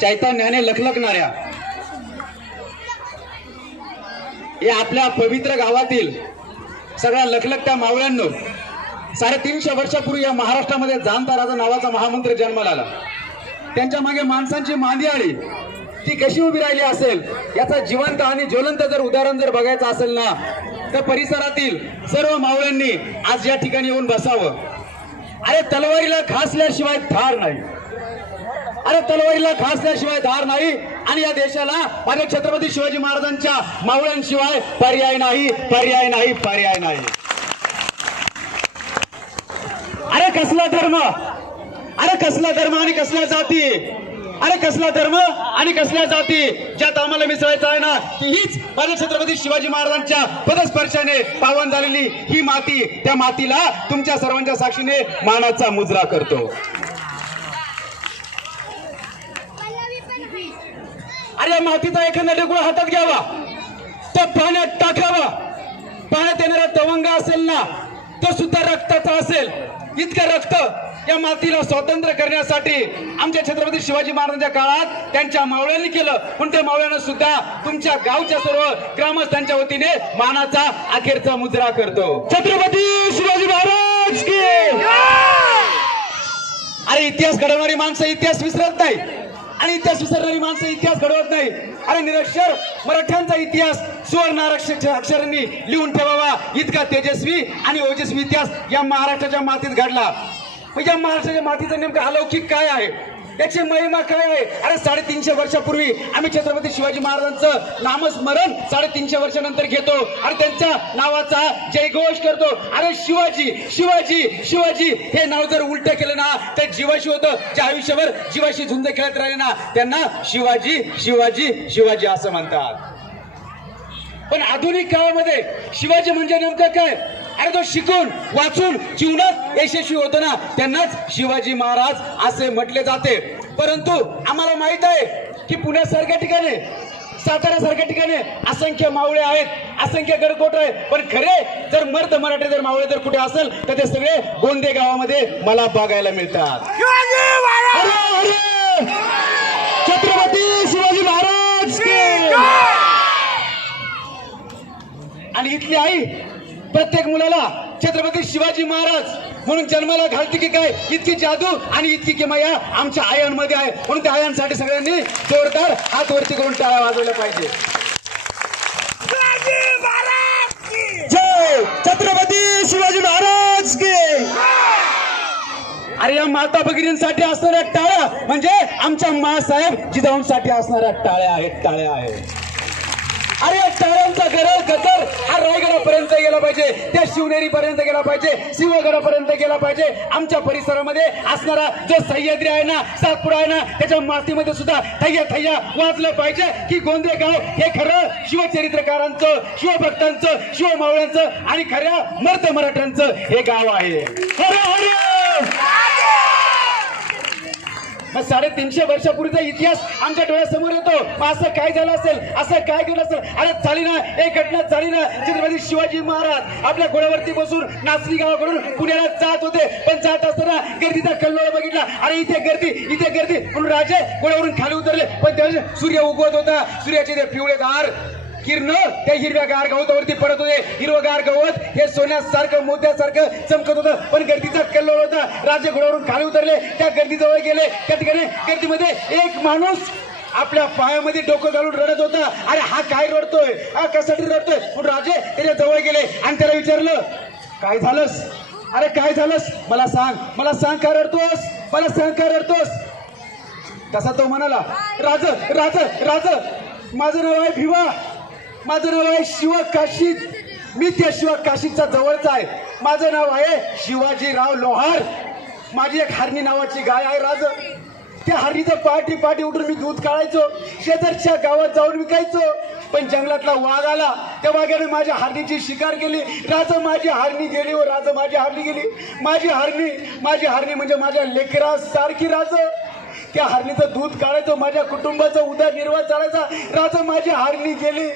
चैतन्याने लखलखणाऱ्या या आपल्या पवित्र गावातील सगळ्या लखलखत्या मावळ्यांनो, 350 वर्षापूर्वी या महाराष्ट्रामध्ये जाणता राजा नावाचा महामंत्र जन्माला आला. त्यांच्या मागे माणसांची मांदियाळी ती कशी उभी राहिली असेल याचा जिवंत आणि ज्वलंत जर उदाहरण जर बघायचं असेल ना, तर परिसरातील सर्व मावळ्यांनी आज या ठिकाणी येऊन बसावं. अरे तलवारीला घासल्याशिवाय धार नाही, अरे तलवारीला घासल्याशिवाय धार नाही, आणि या देशाला माझ्या छत्रपती शिवाजी महाराजांच्या मावळ्यांशिवाय पर्याय नाही, पर्याय नाही, पर्याय नाही. अरे कसला धर्म, अरे कसला धर्म आणि कसल्या जाती, अरे कसला धर्म आणि कसल्या जाती ज्यात आम्हाला मिसळायचं आहे ना, ती हीच माझ्या छत्रपती शिवाजी महाराजांच्या पदस्पर्शाने पावन झालेली ही माती. त्या मातीला तुमच्या सर्वांच्या साक्षीने मानाचा मुजरा करतो. अरे मातीचा एखादा ढेकूळ हातात घ्यावा, तो पाण्यात टाकावा. पाण्यात येणारा तवंग असेल ना, तो सुद्धा रक्ताचा असेल. इतकं रक्त या मातीला स्वातंत्र्य करण्यासाठी आमच्या छत्रपती शिवाजी महाराजांच्या काळात त्यांच्या मावळ्यांनी केलं. पण त्या मावळ्यांना सुद्धा तुमच्या गावच्या सर्व ग्रामस्थांच्या वतीने मानाचा अखेरचा मुजरा करतो. छत्रपती शिवाजी महाराज की. अरे इतिहास घडवणारी माणसं इतिहास विसरत नाही, आणि इतिहास विसरणारी माणसं इतिहास घडवत नाही. अरे निरक्षर मराठ्यांचा इतिहास सुवर्णाक्षरांनी लिहून ठेवावा, इतका तेजस्वी आणि ओजस्वी इतिहास या महाराष्ट्राच्या मातीत घडला. या महाराष्ट्राच्या मातीचं नेमकं अलौकिक काय आहे, त्याची महिमा काय आहे. अरे 350 वर्षापूर्वी आम्ही छत्रपती शिवाजी महाराजांचं नामस्मरण 350 वर्षानंतर घेतो आणि त्यांच्या नावाचा जयघोष करतो. अरे शिवाजी शिवाजी शिवाजी हे नाव जर उलट केलं ना तर जीवाशी होतं. जे आयुष्यभर जीवाशी झुंज खेळत राहिले ना त्यांना शिवाजी शिवाजी शिवाजी असं म्हणतात. पण आधुनिक काळामध्ये शिवाजी म्हणजे नेमकं काय. अरे तो शिकून वाचून जीवनात यशस्वी होतो ना त्यांनाच शिवाजी महाराज असे म्हटले जाते. परंतु आम्हाला माहित आहे की पुण्यासारख्या ठिकाणी, साताऱ्यासारख्या ठिकाणी असंख्य मावळे आहेत, असंख्य गडकोट आहेत. पण खरे जर मर्द मराठे जर मावळे जर कुठे असेल तर ते सगळे गोंदे गावामध्ये मला बघायला मिळतात. छत्रपती शिवाजी महाराज की. आणि इथली आई प्रत्येक मुलाला छत्रपती शिवाजी महाराज म्हणून जन्माला घालते की काय, इतकी जादू आणि इतकी किमया आमच्या आयांमध्ये आहे. म्हणून त्या आयांसाठी सगळ्यांनी जोरदार हात वरती करून टाळ्या वाजवल्या पाहिजे. जय छत्रपती शिवाजी महाराज की. अरे या माता भगिनींसाठी असणाऱ्या टाळ्या म्हणजे आमच्या मासाहेब जिजाऊंसाठी असणाऱ्या टाळ्या आहेत, टाळ्या आहेत. अरे या टाळ्यांचा गजर हा रायगडापर्यंत गेला पाहिजे, त्या शिवनेरीपर्यंत गेला पाहिजे, सिंहगडापर्यंत गेला पाहिजे. आमच्या परिसरामध्ये असणारा जो सह्याद्री आहे ना, सातपुडा आहे ना, त्याच्या मातीमध्ये सुद्धा थैया थैया वाजलं पाहिजे की गोंदे गाव हे खरं शिवचरित्रकारांचं, शिवभक्तांचं, शिवमावळ्यांचं आणि खऱ्या मर्द मराठ्यांचं हे गाव आहे. हरे हरे. 350 वर्षापूर्वीचा इतिहास आमच्या डोळ्यासमोर येतो. असं काय झालं असेल, असं काय केलं असेल. अरे चाली ना एक घटना झाली ना, छत्रपती शिवाजी महाराज आपल्या घोड्यावरती बसून नाचणी गावाकडून पुण्याला जात होते. पण जात असताना गर्दीचा कल्लोळ बघितला. अरे इथे गर्दी, इथे गर्दी म्हणून राजे घोड्यावरून खाली उतरले. पण त्यावेळेस सूर्य उगवत होता. सूर्याचे ते पिवळे दार किरण त्या हिरव्यागार गवतावरती पडत होते. हिरवगार गवत हे सोन्यासारखं मोत्यासारखं चमकत होतं. पण गर्दीचा कल्लोळ होता. राजे घोड्यावरून खाली उतरले, त्या गर्दीजवळ गेले. त्या ठिकाणी गर्दीमध्ये एक माणूस आपल्या पायामध्ये डोकं घालून रडत होता. अरे हा काय रडतोय, हा कशासाठी रडतोय. पण राजे त्याच्या जवळ गेले आणि त्याला विचारलं काय झालंस, अरे काय झालंस, मला सांग, मला सांग का रडतोस, मला सांग का रडतोस. तसा तो म्हणाला राज राज राज माझं नाव आहे भिवा, माझं नाव आहे शिवकाशी, मी त्या शिवकाशीचा जवळचा आहे. माझं नाव आहे शिवाजीराव लोहार. माझी एक हरणी नावाची गाय आहे राज. त्या हरणीचं पाठी पाठी उठून मी दूध काढायचो, शेजारच्या गावात जाऊन विकायचो. पण जंगलातला वाघ आला, त्या वाघाने माझ्या हरणीची शिकार केली. राज माझी हरणी गेली, व राज माझी हरणी गेली. माझी हरणी म्हणजे माझ्या लेकरासारखी राज. त्या हरणीचं दूध काढायचं, माझ्या कुटुंबाचा उदरनिर्वाह चालायचा. राज माझी हरणी गेली,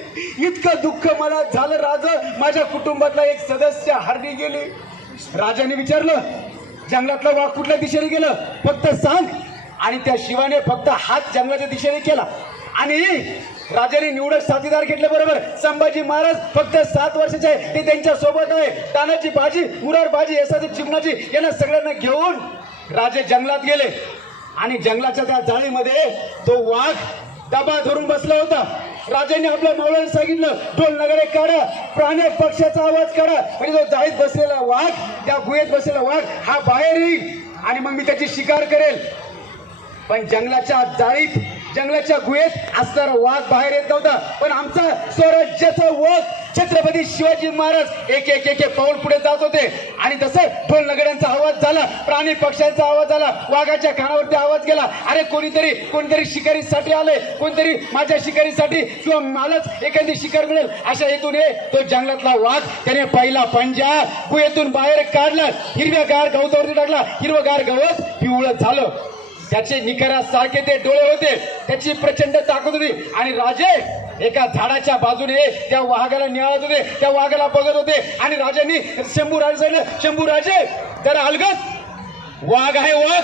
इतकं दुःख मला झालं राज, माझ्या कुटुंबातला एक सदस्य हरणी गेली. राजाने विचारलं जंगलातला वाघ कुठल्या दिशेने गेलं, फक्त सांग. आणि त्या शिवाने फक्त हात जंगलाच्या दिशेने केला आणि राजाने निवडक साथीदार घेतले बरोबर. संभाजी महाराज फक्त 7 वर्षाचे आहे, ते त्यांच्या सोबत आहे. तानाजी बाजी, मुरार बाजी, यसाजी, चिमणाजी यांना सगळ्यांना घेऊन राजे जंगलात गेले आणि जंगलाच्या त्या जाळीमध्ये तो वाघ दबा धरून बसला होता. राजांनी आपल्या मावळ्याला सांगितलं, ढोल नगारे काढा, प्राणी पक्ष्याचा आवाज काढा. म्हणजे जो जाळीत बसलेला वाघ, त्या गुहेत बसलेला वाघ हा बाहेर येईल आणि मग मी त्याची शिकार करेल. पण जंगलाच्या जाळीत, जंगलाच्या गुहेत असणारा वाघ बाहेर येत नव्हता. पण आमचा स्वराज्याचा वाघ छत्रपती शिवाजी महाराज एक एक एक पाऊल पुढे जात होते आणि तसं ढोल नगड्यांचा आवाज झाला, प्राणी पक्ष्यांचा आवाज आला, वाघाच्या कानावरती आवाज गेला. अरे कोणीतरी शिकारीसाठी आले, कोणतरी माझ्या शिकारीसाठी किंवा मलाच एखादी शिकार मिळेल अशा हेतूने तो जंगलातला वाघ त्याने पहिला पंजा गुहेतून बाहेर काढला, हिरव्यागार गवतावरती टाकला. हिरवगार गवत पिवळं झालं, त्याचे निकरासारखे ते डोळे होते, त्याची प्रचंड ताकद होती आणि राजे एका झाडाच्या बाजूने त्या वाघाला निहाळत होते, त्या वाघाला बघत होते. आणि राजांनी शंभूराजे सांगितलं, शंभूराजे जरा अलगद, वाघ आहे वाघ.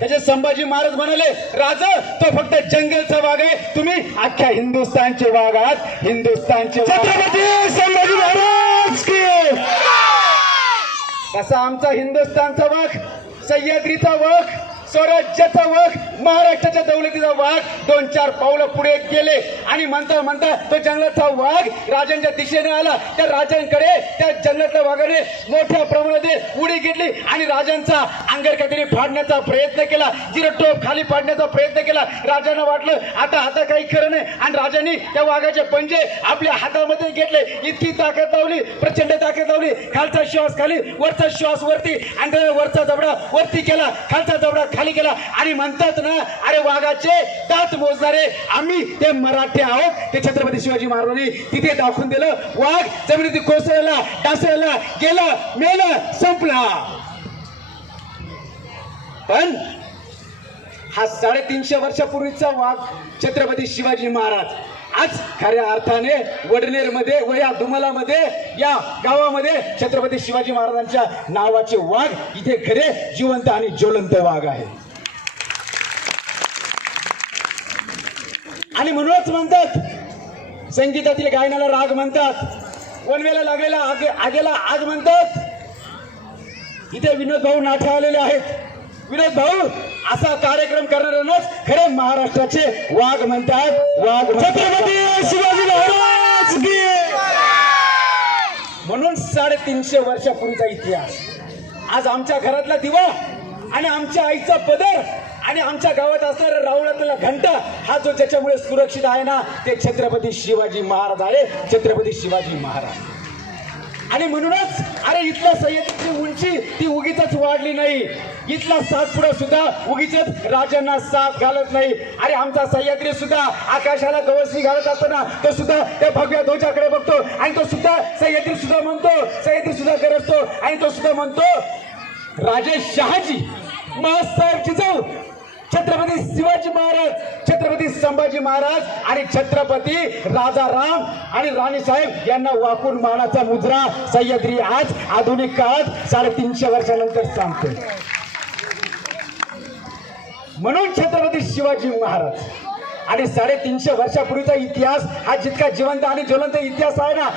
त्याचे संभाजी महाराज म्हणाले, राजा तो फक्त जंगलचा वाघ आहे, तुम्ही अख्ख्या हिंदुस्थानचे वाघ आहात, हिंदुस्थानचे. छत्रपती संभाजी महाराज की. कसा आमचा हिंदुस्थानचा वाघ, सह्याद्रीचा वाघ, स्वराज्याचा वाघ, महाराष्ट्राच्या दौलतीचा वाघ 2-4 पावलं पुढे गेले आणि म्हणता म्हणता तो जंगलाचा वाघ राजांच्या दिशेने आला. त्या राजांकडे त्या जंगलातल्या वाघाने मोठ्या प्रमाणात उडी घेतली आणि राजांचा अंगरखा फाडण्याचा प्रयत्न केला, जिरटोप खाली पाडण्याचा प्रयत्न केला. राजांना वाटलं आता काही खरं नाही आणि राजांनी त्या वाघाचे पंजे आपल्या हातामध्ये घेतले. इतकी ताकद लावली, प्रचंड ताकद लावली. खालचा श्वास खाली, वरचा श्वास वरती आणि वरचा जबडा वरती केला, खालचा जबडा खाली केला आणि म्हणतात ना, अरे वाघाचे दात मोजणारे आम्ही ते मराठी आहोत. ते छत्रपती शिवाजी महाराजांनी तिथे दाखवून दिलं. वाघ जमिनीत कोसळला, डासळला, गेला, मेला, संपला. पण हा 350 वर्षापूर्वीचा वाघ छत्रपती शिवाजी महाराज आज खऱ्या अर्थाने वडनेर मध्ये व या दुमलामध्ये या गावामध्ये छत्रपती शिवाजी महाराजांच्या नावाचे वाघ इथे खरे जिवंत आणि ज्वलंत वाघ आहे. आणि म्हणूनच म्हणतात, संगीतातील गायनाला राग म्हणतात, वनवेला लागलेला आगेला आग म्हणतात. इथे विनोद भाऊ नाठे आलेले आहेत. विनोद भाऊ असा कार्यक्रम करणाऱ्यांनाच खरे महाराष्ट्राचे वाघ म्हणतात. वाघ छत्रपती शिवाजी महाराज की. म्हणून 350 वर्षापूर्वीचा इतिहास आज आमच्या घरातला दिवा आणि आमच्या आईचा पदर आणि आमच्या गावात असणारा रावणातला घंटा हा जो ज्याच्यामुळे सुरक्षित आहे ना, ते छत्रपती शिवाजी महाराज आहे. छत्रपती शिवाजी महाराज. आणि म्हणूनच अरे इथल्या सह्याद्रीची उंची ती उगीच वाढली नाही. इथला सातपुडा सुद्धा उगीच राजांना साथ घालत नाही. अरे आमचा सह्याद्री सुद्धा आकाशाला गवसणी घालत असताना तो सुद्धा त्या भगव्या ध्वजाकडे बघतो आणि तो सुद्धा सह्याद्री सुद्धा म्हणतो, सह्याद्री सुद्धा गरजतो आणि तो सुद्धा म्हणतो, राजे शहाजी महासाहेब जिजाऊ छत्रपती शिवाजी महाराज, छत्रपती संभाजी महाराज आणि छत्रपती राजाराम आणि राणीसाहेब यांना वाकून मानाचा मुजरा सह्याद्री आज आधुनिक काळात 350 वर्षानंतर सांगतो. म्हणून छत्रपती शिवाजी महाराज आणि 350 वर्षापूर्वीचा इतिहास हा जितका जिवंत आणि ज्वलंत इतिहास आहे ना,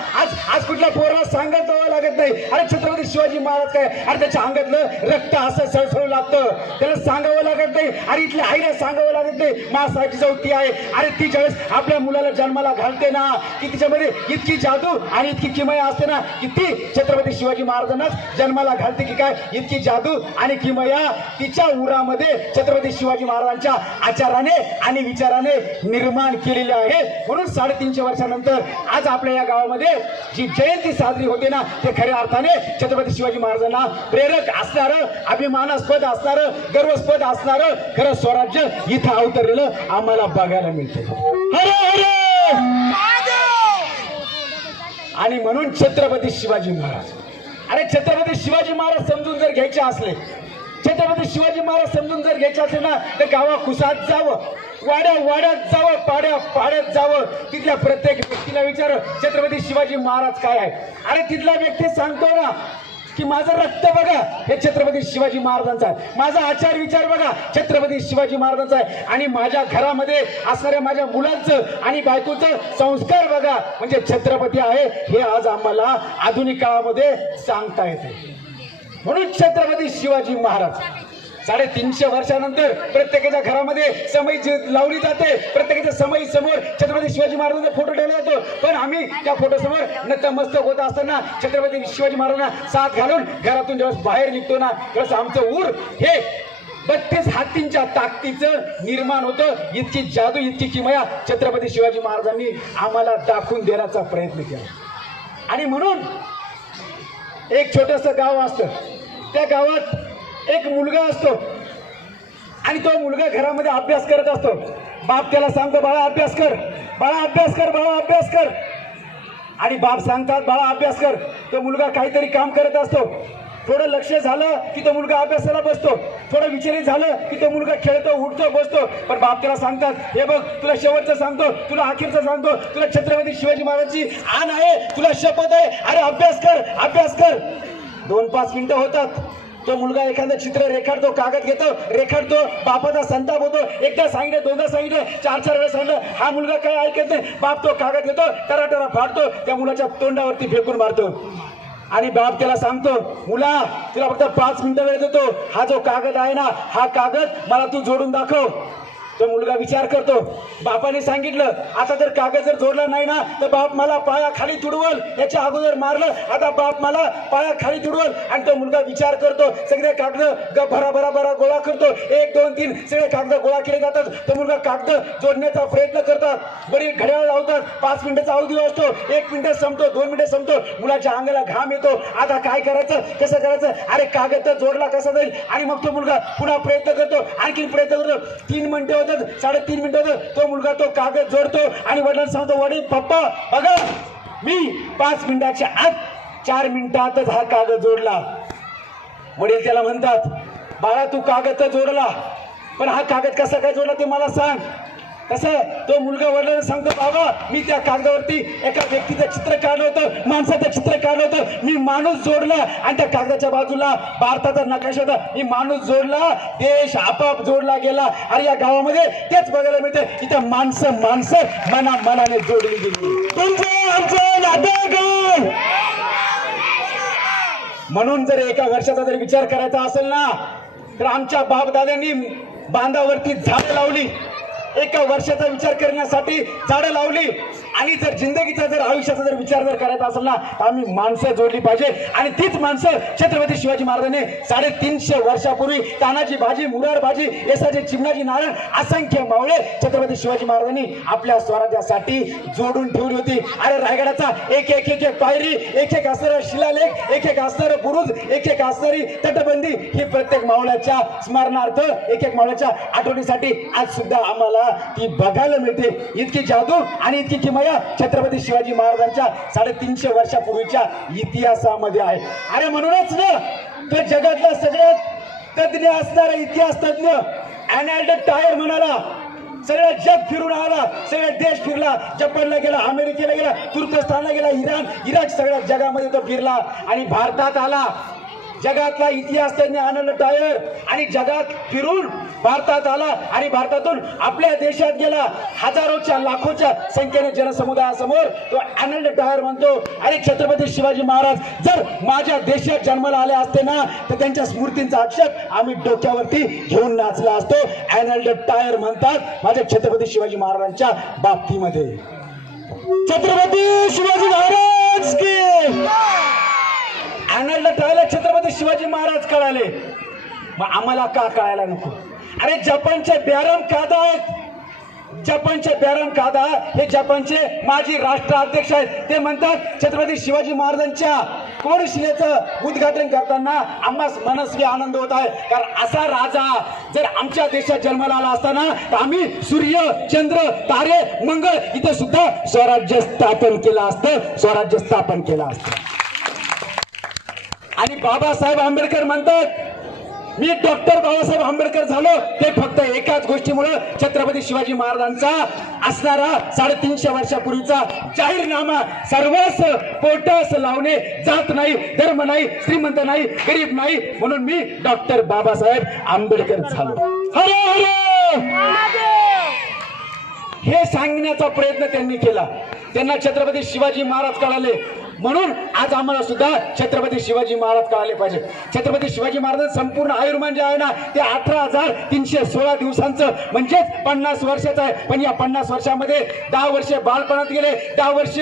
आज कुठल्या पोराला सांगत जावं लागत नाही. अरे छत्रपती शिवाजी महाराज काय, अरे त्याच्या अंगातलं रक्त असं सळसळू लागतं, त्याला सांगावं लागत नाही. अरे इथल्या आईला सांगावं लागत नाही, महासाहेबची चौथी आहे. अरे ती ज्यावेळेस आपल्या मुलाला जन्माला घालते ना, की तिच्यामध्ये इतकी जादू आणि इतकी किमया असते ना, की ती छत्रपती शिवाजी महाराजांनाच जन्माला घालते की काय, इतकी जादू आणि किमया तिच्या उरामध्ये छत्रपती शिवाजी महाराजांच्या आचाराने आणि विचाराने निर्माण केलेले आहे. म्हणून 350 वर्षानंतर आज आपल्या या गावामध्ये जी जयंती साजरी होते ना, ते खऱ्या अर्थाने छत्रपती शिवाजी महाराजांना प्रेरक असणारं, अभिमानास्पद असणारं, गर्वस्पद असणारं खरं स्वराज्य इथं अवतरलेलं आम्हाला बघायला मिळते. आणि म्हणून छत्रपती शिवाजी महाराज, अरे छत्रपती शिवाजी महाराज समजून जर घ्यायचे असले, छत्रपती शिवाजी महाराज समजून जर घ्यायचे असले ना, तर गावाकुसात जावं, वाड्यात जावं, पाड्यात जावं. तिथल्या प्रत्येक व्यक्तीला विचार छत्रपती शिवाजी महाराज काय आहे. अरे तिथला व्यक्ती सांगतो ना, की माझं रक्त बघा हे छत्रपती शिवाजी महाराजांचं आहे, माझा आचार विचार बघा छत्रपती शिवाजी महाराजांचा आहे, आणि माझ्या घरामध्ये असणाऱ्या माझ्या मुलांचं आणि बायकोचं संस्कार बघा म्हणजे छत्रपती आहे हे आज आम्हाला आधुनिक काळामध्ये सांगता येते. म्हणून छत्रपती शिवाजी महाराज 350 वर्षानंतर प्रत्येकाच्या घरामध्ये समई लावली जाते, प्रत्येकाच्या समई समोर छत्रपती शिवाजी महाराजांचा फोटो ठेवला जातो. पण आम्ही त्या फोटो समोर नतमस्तक होत असताना छत्रपती शिवाजी महाराजांना साथ घालून घरातून जेव्हा बाहेर निघतो ना तेव्हा आमचं ऊर हे 32 हत्तींच्या ताकदीचं निर्माण होतं. इतकी जादू इतकी किमया छत्रपती शिवाजी महाराजांनी आम्हाला दाखवून देण्याचा प्रयत्न केला. आणि म्हणून एक छोटस गाव असतं, त्या गावात एक मुलगा असतो आणि तो मुलगा घरामध्ये अभ्यास करत असतो. बाप त्याला सांगतो बाळा अभ्यास कर, बाळा अभ्यास कर, बाळा अभ्यास कर. आणि बाप सांगतात बाळा अभ्यास कर. तो मुलगा काहीतरी काम करत असतो. थोडं लक्ष झालं की तो मुलगा अभ्यासाला बसतो, थोडं विचलित झालं की तो मुलगा खेळतो उठतो बसतो. पण बाप त्याला सांगतात हे बघ तुला शेवटचं सांगतो, तुला अखेरचं सांगतो, तुला छत्रपती शिवाजी महाराजांची आण आहे, तुला शपथ आहे, अरे अभ्यास कर अभ्यास कर. 2-5 मिनिटं होतात. तो मुलगा एखादं चित्र रेखाटतो, कागद घेतो रेखाटतो, बापाचा संताप होतो. एकदा सांगितलं, दोनदा सांगितलं, 4-4 वेळा सांगितलं, हा मुलगा काय ऐकत नाही. बाप तो कागद घेतो, टराटरा फाडतो, त्या मुलाच्या तोंडावरती फेकून मारतो. आणि बाप त्याला सांगतो मुला तुला फक्त 5 मिनिटं वेळ देतो, हा जो कागद आहे ना हा कागद मला तू जोडून दाखव. तो मुलगा विचार करतो, बापाने सांगितलं आता जर कागद जर जोडला नाही ना तर बाप मला पाया खाली तुडवल, याच्या अगोदर मारलं आता बाप मला पाया खाली तुडवल. आणि तो मुलगा विचार करतो, सगळे कागद भरा भरा भरा गोळा करतो, 1 2 3 सगळे कागद गोळा केले जातात. तो मुलगा कागद जोडण्याचा प्रयत्न करतात, बरी घड्याळ लावतात, 5 मिनिटाचा अवधी असतो, 1 मिनिट संपतो, 2 मिनिटं संपतो, मुलाच्या अंगाला घाम येतो. आता काय करायचं कसं करायचं, अरे कागद तर जोडला कसा जाईल. आणि मग तो मुलगा पुन्हा प्रयत्न करतो, आणखी प्रयत्न करतो, 3 मिनिटं 3.5 मिनिटं होतं. तो मुलगा तो कागद जोडतो आणि वडिलांना सांगतो वडील पप्पा बघा मी 5 मिनिटाच्या आत 4 मिनिटातच हा कागद जोडला. वडील त्याला म्हणतात बाळा तू कागद तर जोडला पण हा कागद कसा काय जोडला ते मला सांग. कसं तो मुलगा वडिलांना सांगतो बाबा मी त्या कागदावरती एका व्यक्तीचं चित्र काढलं होतं, माणसाचं चित्र काढलं होतं, मी माणूस जोडला आणि त्या कागदाच्या बाजूला भारताचा नकाशा होता, मी माणूस जोडला, देश आपाप जोडला गेला. आणि या गावामध्ये तेच बघायला मिळते इथं माणसं मनाने जोडली गेली. तुमचं आमचं नातं. म्हणून जर एका वर्षाचा जर विचार करायचा असेल ना तर आमच्या बापदाद्यांनी बांधावरती झाडं लावली, एका वर्षाचा विचार करण्यासाठी झाडं लावली. आणि जर जिंदगीचा जर आयुष्याचा जर विचार जर करायचा असेल ना तर आम्ही माणसं जोडली पाहिजे. आणि तीच माणसं छत्रपती शिवाजी महाराजांनी 350 वर्षापूर्वी तानाजी बाजी, मुरार बाजी, येसाजी, चिमणाजी, नारायण असंख्य मावळे छत्रपती शिवाजी महाराजांनी आपल्या स्वराज्यासाठी जोडून ठेवली होती. अरे रायगडाचा एक एक एक एक पायरी, एक एक असणारा शिलालेख, एक एक असणारं बुरुज, एक एक असणारी तटबंदी ही प्रत्येक मावळ्याच्या स्मरणार्थ, एक एक मावळ्याच्या आठवणीसाठी आज सुद्धा आम्हाला ती बघायला मिळते. इतकी जादू आणि इतकी किमया छत्रपती शिवाजी महाराजांच्या 350 वर्षापूर्वीच्या इतिहासामध्ये आहे. अरे म्हणूनच ना तर जगातला सगळ्यात तज्ञ असणारा इतिहास तज्ञ अर्नल्ड टायर म्हणाला सगळं जग फिरून आला, सगळे देश फिरला, जपानला गेला, अमेरिकेला गेला, तुर्कस्तानला गेला, इराक सगळ्या जगामध्ये तो फिरला आणि भारतात आला. जगातला इतिहास तज्ञ अर्नल्ड टायर आणि जगात फिरून भारतात आला आणि भारतातून आपल्या देशात गेला. हजारोच्या लाखोच्या संख्येने जनसमुदायासमोर तो अर्नल्ड टायर म्हणतो अरे छत्रपती शिवाजी महाराज जर माझ्या देशात जन्माला आले असते ना तर त्यांच्या स्मृतींचा अक्षर आम्ही डोक्यावरती घेऊन नाचला असतो. अर्नल्ड टायर म्हणतात माझ्या छत्रपती शिवाजी महाराजांच्या बाबतीमध्ये. छत्रपती शिवाजी महाराज की. अर्नल्ड टायरला छत्रपती शिवाजी महाराज कळाले, मग आम्हाला का कळायला नको. अरे जपानचे बॅरम कादा आहेत, जपानचे बॅरम कादा हे जपानचे माजी राष्ट्राध्यक्ष आहेत. ते म्हणतात छत्रपती शिवाजी महाराजांच्या कोनशिलेचं उद्घाटन करताना आम्हास मनस्वी आनंद होत आहे, कारण असा राजा जर आमच्या देशात जन्माला आला असताना तर आम्ही सूर्य, चंद्र, तारे, मंगळ इथं सुद्धा स्वराज्य स्थापन केलं असतं, स्वराज्य स्थापन केलं असतं. आणि बाबासाहेब आंबेडकर म्हणतात मी डॉक्टर बाबासाहेब आंबेडकर झालो ते फक्त एकाच गोष्टीमुळे छत्रपती शिवाजी महाराजांचा असणारा 350 वर्षापूर्वीचा जाहीरनामा सर्वच पोटास लावणे, जात नाही, धर्म नाही, श्रीमंत नाही, गरीब नाही, म्हणून मी डॉक्टर बाबासाहेब आंबेडकर झालो. हरे हरे हे सांगण्याचा प्रयत्न त्यांनी केला. त्यांना छत्रपती शिवाजी महाराज कळाले, म्हणून आज आम्हाला सुद्धा छत्रपती शिवाजी महाराज कळाले पाहिजे. छत्रपती शिवाजी महाराज संपूर्ण आयुर्मान जे आहे ना ते 18,316 दिवसांचं म्हणजेच 50 वर्षाचं आहे. पण या 50 वर्षामध्ये 10 वर्ष बालपणात गेले, 10 वर्ष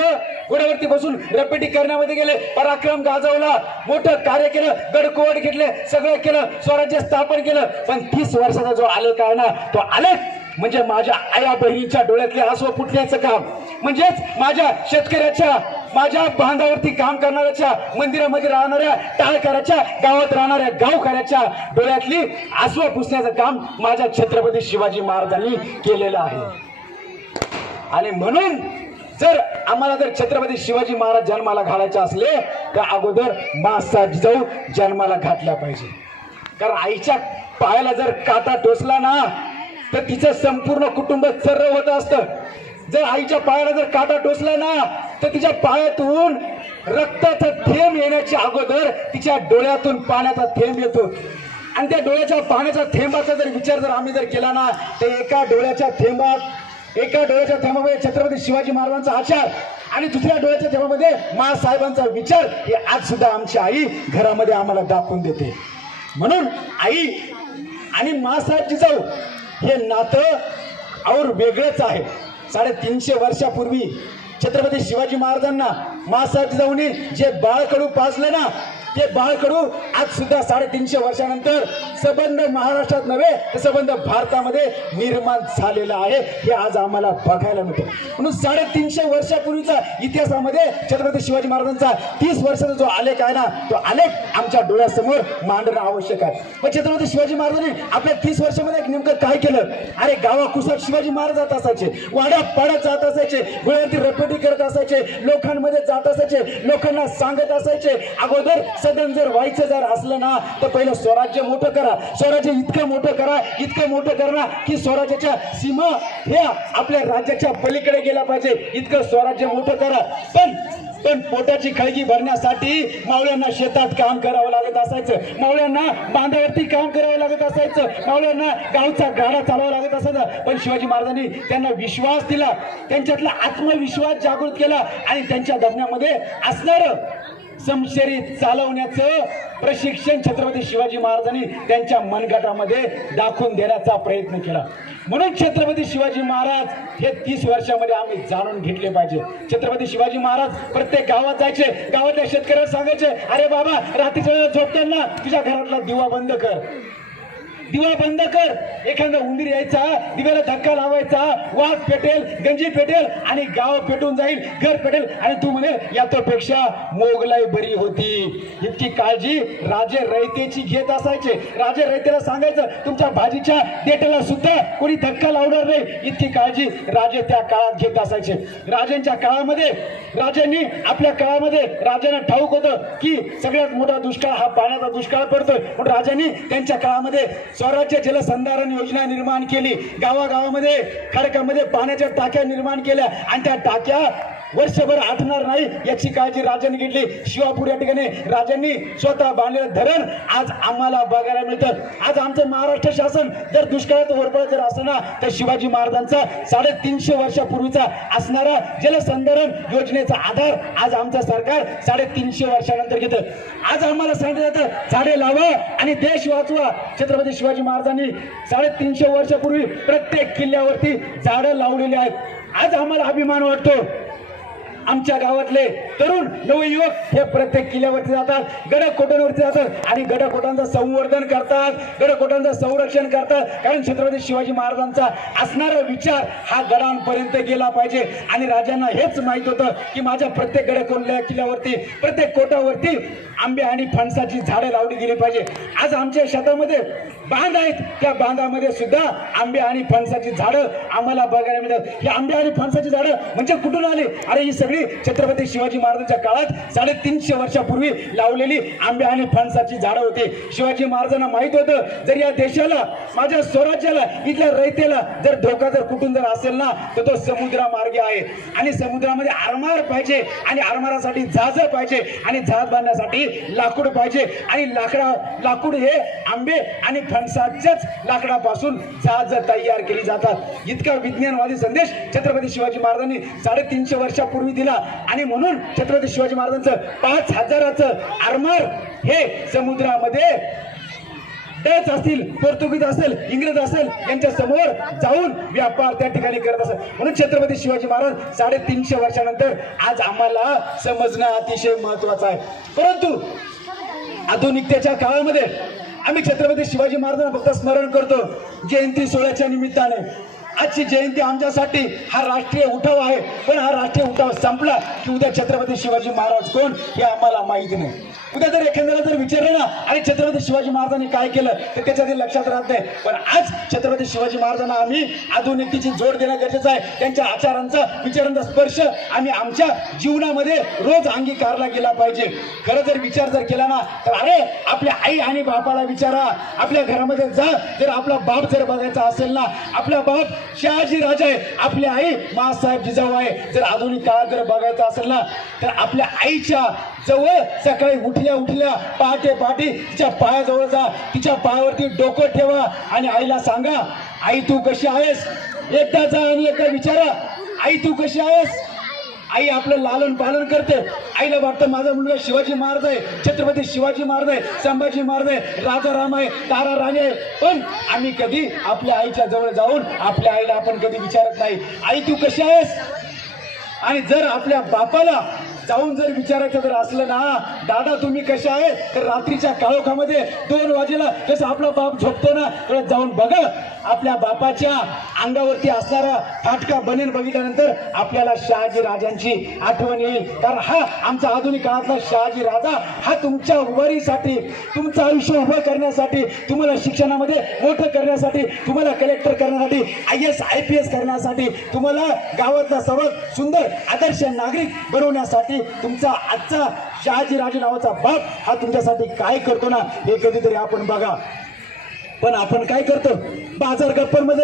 घोड्यावरती बसून रपेटी करण्यामध्ये गेले, पराक्रम गाजवला, मोठं कार्य केलं, गडकोट घेतले, सगळं केलं, स्वराज्य स्थापन केलं. पण 30 वर्षाचा जो आलेख आहे ना तो आलेख म्हणजे माझ्या आया बहिणीच्या डोळ्यातले आसू फुटण्याचं काम, म्हणजेच माझ्या शेतकऱ्याच्या, माझ्या बांधावरती काम करणाऱ्याच्या, मंदिरामध्ये राहणाऱ्या टाळकऱ्याच्या, गावात राहणाऱ्या गावकऱ्याच्या डोळ्यातली आसू पुसण्याचं काम माझ्या छत्रपती शिवाजी महाराजांनी केलेलं आहे. आणि म्हणून जर आम्हाला जर छत्रपती शिवाजी महाराज जन्माला घालायचे असले तर अगोदर मासा जिजाऊ जन्माला घातल्या पाहिजे. कारण आईच्या पायाला जर काटा टोचला ना तर तिचं संपूर्ण कुटुंब सर्व होत असतं. जर आईच्या पायाला जर काटा टोचला ना तर तिच्या पायातून रक्ताचा थेंब येण्याच्या अगोदर तिच्या डोळ्यातून पाण्याचा थेंब येतो. आणि त्या डोळ्याच्या पाण्याच्या थेंबाचा जर विचार जर आम्ही जर केला ना तर एका डोळ्याच्या थेंबामध्ये छत्रपती शिवाजी महाराजांचा आचार आणि दुसऱ्या डोळ्याच्या थेंबामध्ये मासाहेबांचा विचार हे आज सुद्धा आमची आई घरामध्ये आम्हाला दाखवून देते. म्हणून आई आणि मासाहेब जिजाऊ हे नातं और वेगळंच आहे. 350 वर्षापूर्वी छत्रपती शिवाजी महाराजांना मासाहेब जिजाऊंनी जे बाळकडू पाजलं ना ते बाळकडू आज सुद्धा 350 वर्षानंतर सबंध महाराष्ट्रात नव्हे तर सबंध भारतामध्ये निर्माण झालेलं आहे. हे आज आम्हाला बघायला मिळतं. म्हणून 350 वर्षापूर्वीचा इतिहासामध्ये छत्रपती शिवाजी महाराजांचा 30 वर्षाचा जो आलेख आहे ना तो आलेख आमच्या डोळ्यासमोर मांडणं आवश्यक आहे. मग छत्रपती शिवाजी महाराजांनी आपल्या 30 वर्षामध्ये नेमकं काय केलं? अरे गावाकुसात शिवाजी महाराज जात असायचे, वाड्या पाड्यात जात असायचे, घोड्यावरती रपेटी करत असायचे, लोकांमध्ये जात असायचे, लोकांना सांगत असायचे अगोदर सदन जर व्हायचं जर असलं ना तर पहिलं स्वराज्य मोठं करा, स्वराज्य इतकं मोठं करा, इतकं मोठं करा की स्वराज्याच्या सीमा ह्या आपल्या राज्याच्या पलीकडे गेला पाहिजे, इतकं स्वराज्य मोठं करा. पण पोटाची खळगी भरण्यासाठी मावळ्यांना शेतात काम करावं लागत असायचं, मावळ्यांना बांधावरती काम करावं लागत असायचं, मावळ्यांना गावचा गाडा चालवावा लागत असायचा. पण शिवाजी महाराजांनी त्यांना विश्वास दिला, त्यांच्यातला आत्मविश्वास जागृत केला आणि त्यांच्या दमण्यामध्ये असणारं समशरीत चालवण्याचं प्रशिक्षण छत्रपती शिवाजी महाराजांनी त्यांच्या मनगटामध्ये दाखवून देण्याचा प्रयत्न केला. म्हणून छत्रपती शिवाजी महाराज हे 30 वर्षामध्ये आम्ही जाणून घेतले पाहिजे. छत्रपती शिवाजी महाराज प्रत्येक गावात जायचे, गावातल्या शेतकऱ्याला सांगायचे अरे बाबा रात्रीच्या वेळेला झोपताना तुझ्या घरातला दिवा बंद कर, दिवा बंद कर. एखादा उंदीर यायचा, दिव्याला धक्का लावायचा, वाघ पेटेल, गंजी पेटेल आणि गाव पेटून जाईल, घर पेटेल आणि तू म्हणे याच्यापेक्षा मोगलाई बरी होती. इतकी काळजी राजे रयतेची घेत असायचे. राजे रयतेला सांगायचं तुमच्या भाजीच्या देठाला सुद्धा कोणी धक्का लावणार नाही, इतकी काळजी राजे त्या काळात घेत असायचे. राजांच्या काळामध्ये राजांनी आपल्या काळामध्ये राजांना ठाऊक होतं की सगळ्यात मोठा दुष्काळ हा पाण्याचा दुष्काळ पडतोय, म्हणून राजांनी त्यांच्या काळामध्ये स्वराज्य जलसंधारण योजना निर्माण केली. गावागावामध्ये खडकामध्ये पाण्याच्या टाक्या निर्माण केल्या आणि त्या टाक्या वर्षभर आटणार नाही याची काळजी राजांनी घेतली. शिवापूर या ठिकाणी राजांनी स्वतः बांधलेलं धरण आज आम्हाला बघायला मिळतं. आज आमचं महाराष्ट्र शासन जर दुष्काळात होरपळ जर असं ना तर शिवाजी महाराजांचा 350 वर्षापूर्वीचा असणारा जलसंधारण योजनेचा आधार आज आमचं सरकार 350 वर्षानंतर घेतं. आज आम्हाला सांगितलं जातं झाडे लावा आणि देश वाचवा. छत्रपती शिवाजी महाराजांनी 350 वर्षापूर्वी प्रत्येक किल्ल्यावरती झाडं लावलेली आहेत. आज आम्हाला अभिमान वाटतो आमच्या गावातले तरुण नवयुवक हे प्रत्येक किल्ल्यावरती जातात, गडकोटांवरती जातात आणि गडकोटांचं संवर्धन करतात, गडकोटांचं संरक्षण करतात. कारण छत्रपती शिवाजी महाराजांचा असणारा विचार हा गडांपर्यंत गेला पाहिजे. आणि राजांना हेच माहित होतं की माझ्या प्रत्येक किल्ल्यावरती प्रत्येक कोटावरती आंबे आणि फणसाची झाडं लावली गेली पाहिजे. आज आमच्या शेतामध्ये बांध आहेत, त्या बांधामध्ये सुद्धा आंबे आणि फणसाची झाडं आम्हाला बघायला मिळतात. ही आंबे आणि फणसाची झाडं म्हणजे कुठून आली? अरे ही सगळी सगळी छत्रपती शिवाजी महाराजांच्या काळात 350 वर्षापूर्वी लावलेली आंबे आणि फणसाची झाडं होती. शिवाजी महाराजांना माहित होतं, जर या देशाला, माझ्या स्वराज्याला, इथल्या रयतेला जर धोका जर कुठून जर असेल ना, तर तो समुद्रामार्गे आहे. आणि समुद्रामध्ये आरमार पाहिजे, आणि आरमारासाठी जहाज पाहिजे, आणि जहाज बांधण्यासाठी लाकूड पाहिजे. आणि लाकूड हे आंबे आणि फणसाच्याच लाकडापासून जहाज तयार केली जातात. इतका विज्ञानवादी संदेश छत्रपती शिवाजी महाराजांनी 350 वर्षापूर्वी दिला. आणि म्हणून छत्रपती शिवाजी महाराजांचं 5000चं आरमार हे समुद्रामध्ये डच असतील, पोर्तुगीज असेल, इंग्रज असेल, यांच्या समोर जाऊन व्यापार त्या ठिकाणी करत असत. म्हणून छत्रपती शिवाजी महाराज 350 वर्षानंतर आज आम्हाला समजणं अतिशय महत्वाचं आहे. परंतु आधुनिकतेच्या काळामध्ये आम्ही छत्रपती शिवाजी महाराजांना फक्त स्मरण करतो जयंती सोहळ्याच्या निमित्ताने. आजची जयंती आमच्यासाठी हा राष्ट्रीय उठाव आहे, पण हा राष्ट्रीय उठाव संपला की उद्या छत्रपती शिवाजी महाराज कोण हे आम्हाला माहिती नाही. उद्या जर एखाद्याला जर विचारलं ना, आणि छत्रपती शिवाजी महाराजांनी काय केलं, तर त्याच्यातील लक्षात राहत नाही. पण आज छत्रपती शिवाजी महाराजांना आम्ही आधुनिकतेची जोड देणं गरजेचं आहे. त्यांच्या आचारांचा, विचारांचा स्पर्श आम्ही आमच्या जीवनामध्ये रोज अंगीकारला गेला पाहिजे. खरं जर विचार जर केला ना, तर अरे आपल्या आई आणि बापाला विचारा, आपल्या घरामध्ये जा, जर आपला बाप जर बघायचा असेल ना, आपला बाप शहाजी राजा आहे, आपली आई मासाहेब जिजाऊ आहे. जर आधुनिक काळात जर बघायचं असेल ना, तर आपल्या आईच्या जवळ सकाळी उठल्या पहाटे तिच्या पायाजवळ जा, तिच्या पायावरती डोकं ठेवा आणि आईला सांगा, आई तू कशी आहेस. एकदा जा आणि एकदा विचारा, आई तू कशी आहेस. आई आपलं लालन पालन करते. आईला वाटतं माझा मुलगा शिवाजी महाराज आहे, छत्रपती शिवाजी महाराज आहे, संभाजी महाराज आहे, राजा राम आहे, तारा राणी आहे. पण आम्ही कधी आपल्या आईच्या जवळ जाऊन आपल्या आईला आपण कधी विचारत नाही, आई तू कशी आहेस. आणि जर आपल्या बापाला जाऊन जर विचारायचं जर असलं ना, दादा तुम्ही कसे आहे, तर रात्रीच्या काळोखामध्ये 2 वाजेला कसं आपला बाप झोपतो ना, तर जाऊन बघा आपल्या बापाच्या अंगावरती असणारा फाटका बनेन बघितल्यानंतर आपल्याला शहाजी राजांची आठवण येईल. कारण हा आमचा आधुनिक काळातला शहाजी राजा हा तुमच्या उभारीसाठी, तुमचं आयुष्य उभं करण्यासाठी, तुम्हाला शिक्षणामध्ये मोठं करण्यासाठी, तुम्हाला कलेक्टर करण्यासाठी, IAS IPS करण्यासाठी, तुम्हाला गावातला सर्वात सुंदर आदर्श नागरिक बनवण्यासाठी तुमचा आजचा शहाजी राजे नावाचा बाप हा तुमच्यासाठी काय करतो ना, हे कधीतरी आपण बघा. पण आपण काय करतो, बाजार गप्पांमध्ये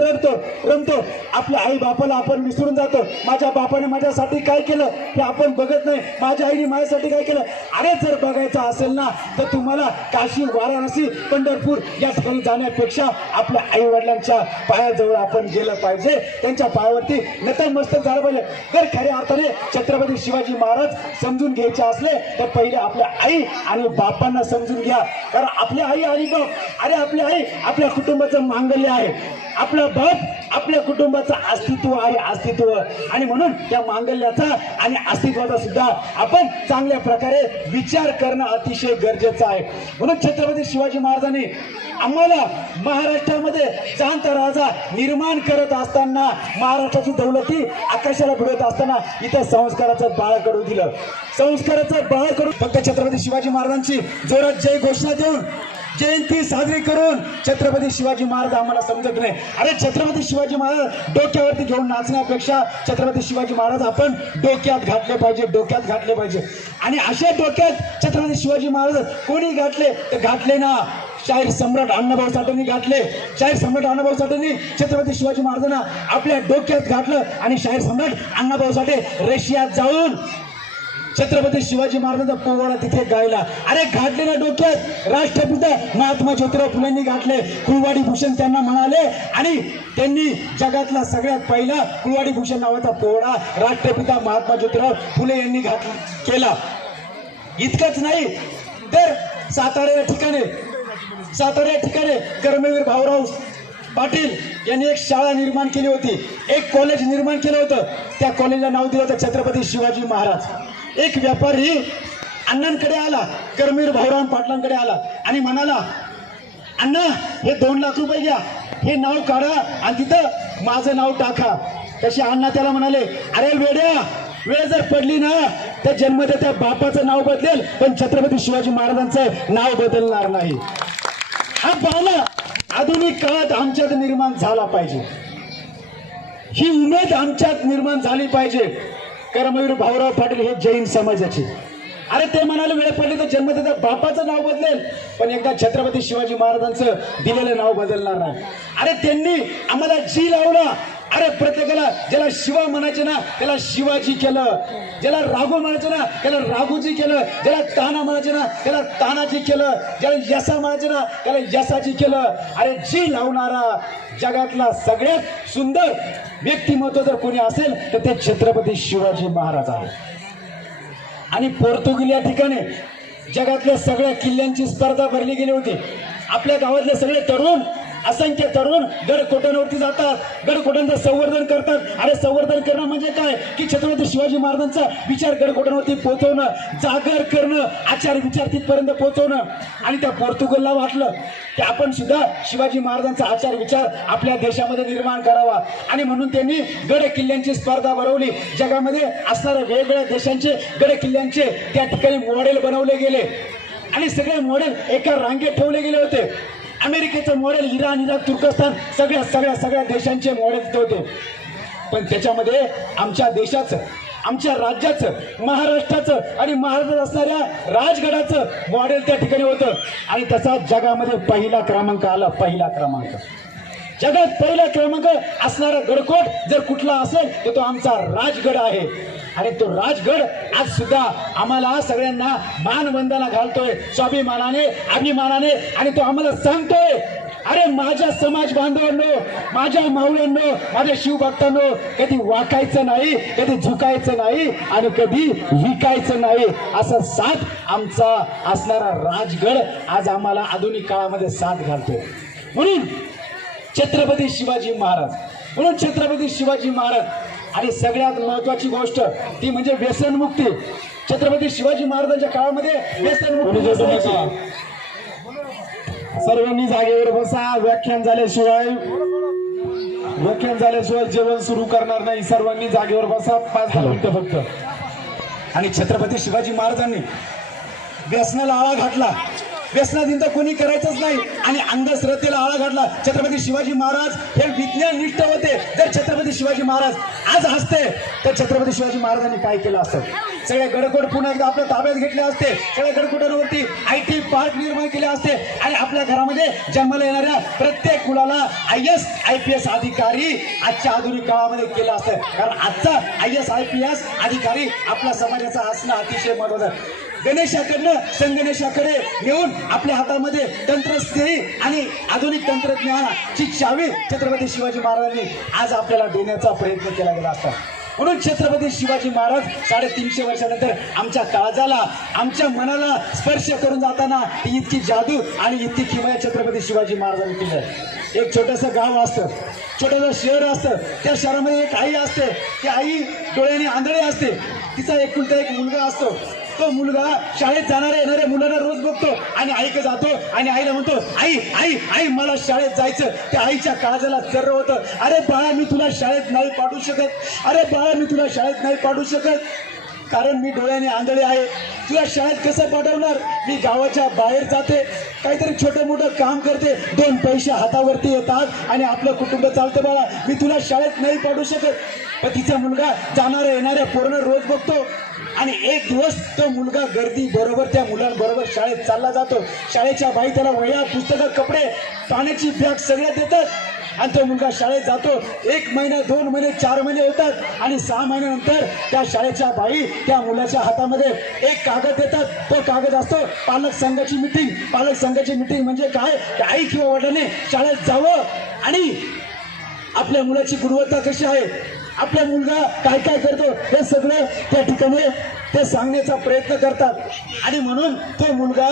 रमतो, आपल्या आई बापाला आपण विसरून जातो. माझ्या बापाने माझ्यासाठी काय केलं हे आपण बघत नाही, माझ्या आईने माझ्यासाठी काय केलं. अरे जर बघायचं असेल ना, तर तुम्हाला काशी, वाराणसी, पंढरपूर या ठिकाणी जाण्यापेक्षा आपल्या आई वडिलांच्या पायाजवळ आपण गेलं पाहिजे, त्यांच्या पायावरती नतमस्तक झालं पाहिजे. जर खऱ्या अर्थाने छत्रपती शिवाजी महाराज समजून घ्यायचे असले तर पहिले आपल्या आई आणि बापांना समजून घ्या. कारण आपल्या आई आणि बाप, अरे आपली आई आपल्या कुटुंबाचं मांगल्य आहे, आपला बाप आपल्या कुटुंबाचं अस्तित्व आहे. आणि म्हणून त्या मांगल्याचा आणि अस्तित्वाचा सुद्धा आपण चांगल्या प्रकारे विचार करणं अतिशय गरजेचं आहे. म्हणून छत्रपती शिवाजी महाराजांनी आम्हाला महाराष्ट्रामध्ये जाणता राजा निर्माण करत असताना, महाराष्ट्राची दौलती आकाशाला भिडवत असताना इथं संस्काराचं बाळ करू दिलं. संस्काराचं बाळ करून फक्त छत्रपती शिवाजी महाराजांची जोरात जय घोषणा देऊन जयंती साजरी करून छत्रपती शिवाजी महाराज आम्हाला समजत नाही. अरे छत्रपती शिवाजी महाराज डोक्यावरती घेऊन नाचण्यापेक्षा छत्रपती शिवाजी महाराज आपण डोक्यात घातले पाहिजे. आणि अशा डोक्यात छत्रपती शिवाजी महाराज कोणी घातले तर घातले ना, शाहीर सम्राट अण्णाभाऊ साठेंनी घातले. शाहीर सम्राट अण्णाभाऊ साठेंनी छत्रपती शिवाजी महाराजांना आपल्या डोक्यात घातलं. आणि शाहीर सम्राट अण्णाभाऊ साठे रशियात जाऊन छत्रपती शिवाजी महाराजांचा पोवाडा तिथे गायला. अरे घातले ना डोक्यात, राष्ट्रपिता महात्मा ज्योतिराव फुलेंनी घातले. कुळवाडी भूषण त्यांना म्हणाले आणि त्यांनी जगातला सगळ्यात पहिला कुळवाडी भूषण नावाचा पोवाडा राष्ट्रपिता महात्मा ज्योतिराव फुले यांनी केला. इतकंच नाही तर सातारा या ठिकाणी कर्मवीर भाऊराव पाटील यांनी एक शाळा निर्माण केली होती, एक कॉलेज निर्माण केलं होतं. त्या कॉलेजला नाव दिलं होतं छत्रपती शिवाजी महाराज. एक व्यापारी अण्णांकडे आला, कर्मवीर भाऊराव पाटलांकडे आला आणि म्हणाला, अण्णा हे 2 लाख रुपये घ्या, हे नाव काढा आणि तिथं माझं नाव टाका. तसे अण्णा त्याला म्हणाले, अरे वेड्या, वेळ जर पडली ना तर जन्मदात्या बापाचं नाव बदलेल, पण छत्रपती शिवाजी महाराजांचं नाव बदलणार नाही. हा भावना आधुनिक काळात आमच्यात निर्माण झाला पाहिजे, ही उमेद आमच्यात निर्माण झाली पाहिजे. कर्मवीर भाऊराव पाटील हे जैन समाजाचे. अरे ते म्हणाले वेळ पडली तर जन्मदात्या बापाचं नाव बदलेल, पण एकदा छत्रपती शिवाजी महाराजांचं दिलेलं नाव बदलणार नाही. अरे त्यांनी आम्हाला जी लावला. अरे प्रत्येकाला ज्याला शिवा म्हणायचे ना त्याला शिवाजी केलं, ज्याला राघू म्हणायचे ना त्याला राघूजी केलं, ज्याला ताना म्हणायचे ना त्याला तानाजी केलं, ज्याला यसा म्हणायचे ना त्याला यसाजी केलं. अरे जी लावणारा जगातला सगळ्यात सुंदर व्यक्तिमत्व जर कोणी असेल तर ते छत्रपती शिवाजी महाराज आहे. आणि पोर्तुगीज या ठिकाणी जगातल्या सगळ्या किल्ल्यांची स्पर्धा भरली गेली होती. आपल्या गावातले सगळे तरुण, असंख्य तरुण गडकोटांवरती जातात, गडकोटांचं संवर्धन करतात. अरे संवर्धन करणं म्हणजे काय की छत्रपती शिवाजी महाराजांचा विचार गडकोटांवरती पोहोचवणं, जागर करणं, आचार विचार तिथपर्यंत पोहोचवणं. आणि त्या पोर्तुगलला वाटलं की आपण सुद्धा शिवाजी महाराजांचा आचार विचार आपल्या देशामध्ये निर्माण करावा. आणि म्हणून त्यांनी गड किल्ल्यांची स्पर्धा भरवली. जगामध्ये असणाऱ्या वेगवेगळ्या देशांचे गड किल्ल्यांचे त्या ठिकाणी मॉडेल बनवले गेले आणि सगळे मॉडेल एका रांगेत ठेवले गेले होते. अमेरिकेचं मॉडेल, इराण, इराक, तुर्कस्तान सगळ्या सगळ्या सगळ्या देशांचे मॉडेल तिथे होते. पण त्याच्यामध्ये आमच्या देशाचं, आमच्या राज्याचं, महाराष्ट्राचं आणि महाराष्ट्रात असणाऱ्या राजगडाचं मॉडेल त्या ठिकाणी होतं. आणि तसा जगामध्ये पहिला क्रमांक आला. पहिला क्रमांक, जगात पहिला क्रमांक असणारा गडकोट जर कुठला असेल तर तो आमचा राजगड आहे. आणि तो राजगड आज सुद्धा आम्हाला सगळ्यांना मानवंदना घालतोय स्वाभिमानाने, अभिमानाने. आणि तो आम्हाला सांगतोय, अरे माझ्या समाज बांधवांनो, माझ्या मावळ्यांनो, माझ्या शिवभक्तांनो, कधी वाकायचं नाही, कधी झुकायचं नाही आणि कधी विकायचं नाही. असं साथ आमचा असणारा राजगड आज आम्हाला आधुनिक काळामध्ये साथ घालतोय. म्हणून छत्रपती शिवाजी महाराज, म्हणून छत्रपती शिवाजी महाराज. आणि सगळ्यात महत्वाची गोष्ट ती म्हणजे व्यसनमुक्ती. छत्रपती शिवाजी महाराजांच्या काळामध्ये व्यसनमुक्ती. सर्वांनी जागेवर बसा. व्याख्यान झाल्याशिवाय जेवण सुरू करणार नाही. सर्वांनी जागेवर बसा. 5-10 मिनिटं फक्त. आणि छत्रपती शिवाजी महाराजांनी व्यसनाला आळा घातला. व्यसनाधीन तर कोणी करायचंच नाही आणि अंधश्रद्धेला आळा घातला. छत्रपती शिवाजी महाराज हे विज्ञाननिष्ठ होते. जर छत्रपती शिवाजी महाराज आज असते तर छत्रपती शिवाजी महाराजांनी काय केलं असतं? सगळे गडकोट पुन्हा एकदा आपल्या ताब्यात घेतले असते. सगळ्या गडकोटांवरती IT पार्क निर्माण केले असते आणि आपल्या घरामध्ये जन्माला येणाऱ्या प्रत्येक मुलाला IAS IPS अधिकारी आजच्या आधुनिक काळामध्ये केलं असतं. कारण आजचा IAS IPS अधिकारी आपल्या समाजाचा असणं अतिशय महत्वाचं. गणेशाकडनं संगणेशाकडे नेऊन आपल्या हातामध्ये तंत्रस्त्री आणि आधुनिक तंत्रज्ञानाची चावी छत्रपती शिवाजी महाराजांनी आज आपल्याला देण्याचा प्रयत्न केला गेला असता. म्हणून छत्रपती शिवाजी महाराज 350 वर्षानंतर आमच्या काळजाला, आमच्या मनाला स्पर्श करून जाताना इतकी जादू आणि इतकी किमया छत्रपती शिवाजी महाराजांनी केली. एक छोटंसं गाव असतं, छोटंसं शहर असतं. त्या शहरामध्ये एक आई असते. ती आई डोळ्याने आंधळी असते. तिचा एकुलता एक मुलगा असतो. तो मुलगा शाळेत जाणाऱ्या येणाऱ्या मुलांना रोज बघतो आणि आईकडे जातो आणि आईला म्हणतो, आई आई आई मला शाळेत जायचं. त्या आईच्या काळजाला चर्र होतं. अरे बाळा मी तुला शाळेत नाही पाठवू शकत. अरे बाळा मी तुला शाळेत नाही पाठवू शकत, कारण मी डोळ्याने आंधळे आहे. तुला शाळेत कसं पाठवणार? मी गावाच्या बाहेर जाते, काहीतरी छोटं मोठं काम करते, 2 पैसे हातावरती येतात आणि आपलं कुटुंब चालतं. बाळा मी तुला शाळेत नाही पाठवू शकत. पण तिचा मुलगा जाणाऱ्या येणाऱ्या पोरांना रोज बघतो आणि एक दिवस तो मुलगा गर्दी बरोबर त्या मुलांबरोबर शाळेत चालला जातो. शाळेच्या बाई त्याला वह्या, पुस्तकं, कपडे, पाण्याची बॅग सगळ्या देतात आणि तो मुलगा शाळेत जातो. 1 महिना, 2 महिने, 4 महिने होतात आणि 6 महिन्यानंतर त्या शाळेच्या बाई त्या मुलाच्या हातामध्ये एक कागद देतात. तो कागद असतो पालक संघाची मीटिंग. पालक संघाची मीटिंग म्हणजे काय? आई किंवा वडिलांनी शाळेत जावं आणि आपल्या मुलाची गुणवत्ता कशी आहे, आपला मुलगा काय काय करतो हे सगळं त्या ठिकाणी ते सांगण्याचा प्रयत्न करतात. आणि म्हणून तो मुलगा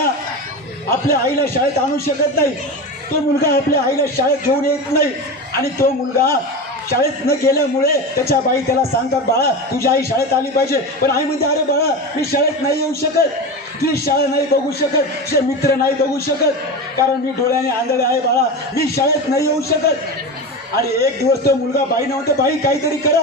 आपल्या आईला शाळेत आणू शकत नाही. तो मुलगा आपल्या आईला शाळेत घेऊन येत नाही आणि तो मुलगा शाळेत न गेल्यामुळे त्याच्या बाई त्याला सांगतात, बाळा तुझी आई शाळेत आली पाहिजे. पण आई म्हणते, अरे बाळा मी शाळेत नाही येऊ शकत, तुझी शाळा नाही बघू शकत, तुझे मित्र नाही बघू शकत, कारण मी डोळ्याने आंधळे आहे. बाळा मी शाळेत नाही येऊ शकत. आणि एक दिवस तो मुलगा बाईने म्हणतो, बाई काहीतरी करा,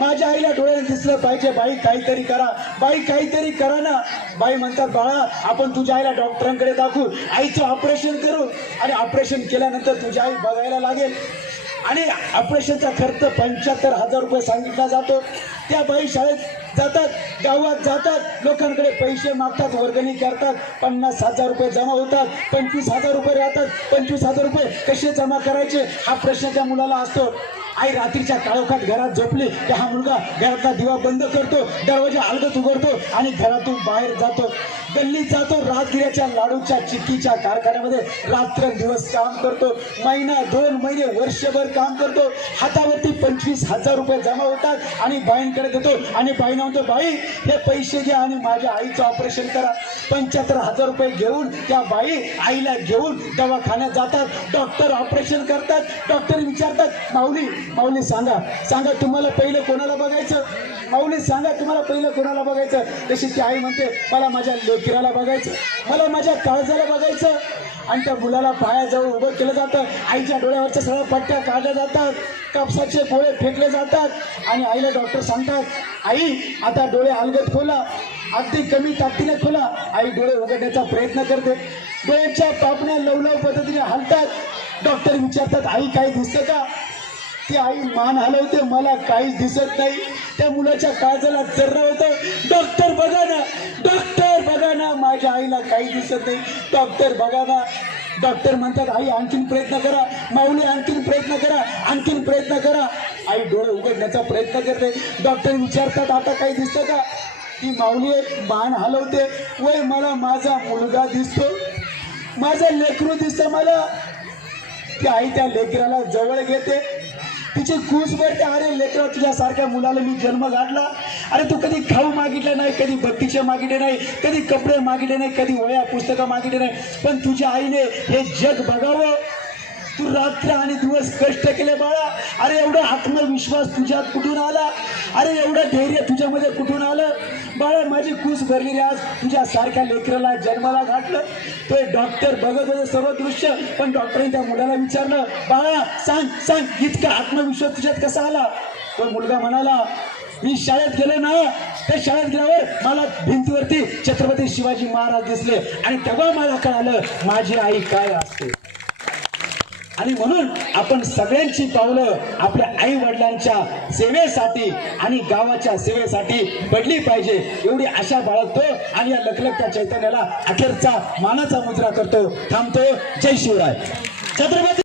माझ्या आईला डोळ्याने दिसलं पाहिजे. बाई काहीतरी करा, बाई काहीतरी करा ना. बाई म्हणतात, बाळा आपण तुझ्या आईला डॉक्टरांकडे दाखवू, आईचं ऑपरेशन करू आणि ऑपरेशन केल्यानंतर तुझी आई बघायला लागेल. आणि ऑपरेशनचा खर्च 75,000 रुपये सांगितला जातो. त्या बाई शाळेत जातात, गावात जातात, लोकांकडे पैसे मागतात, वर्गणी करतात, 50,000 रुपये जमा होतात, 25,000 रुपये राहतात. 25,000 रुपये कसे जमा करायचे हा प्रश्न त्या मुलाला असतो. आई रात्रीच्या काळोखात घरात झोपली की हा मुलगा घरातला दिवा बंद करतो, दरवाजा अलगद उघडतो आणि घरातून बाहेर जातो, गल्लीत जातो, राजगिऱ्याच्या लाडूच्या चिक्कीच्या कारखान्यामध्ये रात्रंदिवस काम करतो. महिना 2 महिने वर्षभर काम करतो. हातावरती 25,000 रुपये जमा होतात आणि बाईंकडे देतो आणि बाईंना म्हणतो, बाई हे पैसे घ्या आणि माझ्या आईचं ऑपरेशन करा. 75,000 रुपये घेऊन त्या बाई आईला घेऊन दवाखान्यात जातात. डॉक्टर ऑपरेशन करतात. डॉक्टर विचारतात, माऊली सांगा तुम्हाला पहिलं कोणाला बघायचं? माऊली सांगा तुम्हाला पहिलं कोणाला बघायचं? तशी ती आई म्हणते, मला माझ्या लेकराला बघायचं, मला माझ्या काळजाला बघायचं. आणि त्या मुलाला पायाजवळ उभं केलं जातं. आईच्या डोळ्यावरच्या सगळ्या पट्ट्या काढल्या जातात, कापसाचे गोळे फेकले जातात आणि आईला डॉक्टर सांगतात, आई आता डोळे अलगद खोला, अगदी कमी ताकदीने खोला. आई डोळे उघडण्याचा प्रयत्न करते. डोळ्याच्या पापण्या लवलव पद्धतीने हलतात. डॉक्टर विचारतात, आई काही दिसतं का? ती आई मान हलवते, मला काहीच दिसत नाही. त्या मुलाच्या काळजाला जर्रा होतं. डॉक्टर बघा ना, माझ्या आईला काही दिसत नाही. डॉक्टर बघा ना. डॉक्टर म्हणतात, आई आणखीन प्रयत्न करा. माऊली आणखीन प्रयत्न करा. आई डोळे उघडण्याचा प्रयत्न करते. डॉक्टर विचारतात, आता काही दिसतं का? ती माऊली मान हलवते, वय मला माझा मुलगा दिसतो, माझं लेकरू दिसतं मला. ती आई त्या लेकराला जवळ घेते, तिची कूस भरते. अरे लेकरा, तुझ्यासारख्या मुलाला मी जन्म घातला. अरे तू कधी खाऊ मागितलं नाही, कधी बत्तीचे मागितले नाही, कधी कपडे मागितले नाही, कधी वह्या पुस्तकं मागितले नाही, पण तुझ्या आईने हे जग बघावं. तू रात्र आणि दिवस कष्ट केले बाळा. अरे एवढा आत्मविश्वास तुझ्यात कुठून आला? अरे एवढं धैर्य तुझ्यामध्ये कुठून आलं? बाळा माझी कूस भरलेली आज तुझ्या सारख्या लेकराला जन्माला घातलं. तो डॉक्टर बघत होते सर्व दृश्य, पण डॉक्टरने त्या मुलाला विचारलं, बाळा सांग इतका आत्मविश्वास तुझ्यात कसा आला? तो मुलगा म्हणाला, मी शाळेत गेलो ना, त्या शाळेत गेल्यावर मला भिंतीवरती छत्रपती शिवाजी महाराज दिसले आणि तेव्हा मला कळालं माझी आई काय असते. आणि म्हणून आपण सगळ्यांची पावलं आपल्या आई वडिलांच्या सेवेसाठी आणि गावाच्या सेवेसाठी पडली पाहिजे, एवढी आशा बाळगतो आणि या लखलखत्या चैतन्याला अखेरचा मानाचा मुजरा करतो. थांबतो. जय शिवराय. छत्रपती